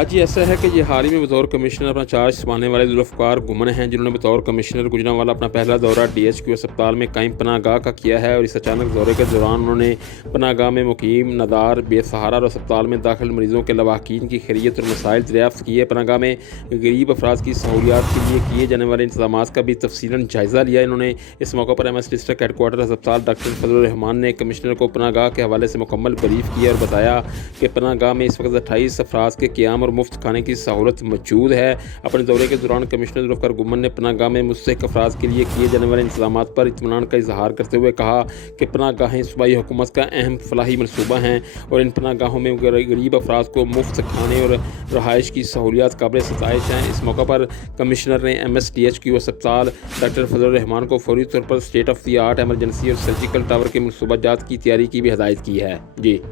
بات جی ایسا ہے کہ یہ حال ہی میں بطور کمشنر اپنا چارج سنبھالنے والے ذوالفقار گھمن ہیں، جنہوں نے بطور کمشنر گوجرانوالا اپنا پہلا دورہ DHQ اسپتال میں قائم پناہ گاہ کا کیا ہے، اور اس اچانک دورے کے دوران انہوں نے پناہ گاہ میں مقیم نادار، بے سہارا اور اسپتال میں داخل مریضوں کے لواحقین کی خیریت اور مسائل دریافت کیے۔ پناہ گاہ میں غریب افراد کی سہولیات کے لیے کیے جانے والے انتظامات کا بھی تفصیلاً جائزہ لیا۔ انہوں نے اس موقع پر MS ڈسٹرکٹ ہیڈ کوارٹر ہسپتال ڈاکٹر فضل الرحمان نے کمشنر کو پناہ گاہ کے حوالے سے مکمل بریف کیا اور بتایا کہ پناہ گاہ میں اس وقت 28 افراد کے قیام اور مفت کھانے کی سہولت موجود ہے۔ اپنے دورے کے دوران کمشنر ذوالفقار گھمن نے پناہ گاہ میں مستحق افراد کے لیے کیے جانے والے انتظامات پر اطمینان کا اظہار کرتے ہوئے کہا کہ پناہ گاہیں صوبائی حکومت کا اہم فلاحی منصوبہ ہیں اور ان پناہ گاہوں میں غریب افراد کو مفت کھانے اور رہائش کی سہولیات قابل ستائش ہیں۔ اس موقع پر کمشنر نے MS DHQ اسپتال ڈاکٹر فضل الرحمان کو فوری طور پر state of the art emergency اور سرجیکل ٹاور کے منصوبہ جات کی تیاری کی بھی ہدایت کی ہے۔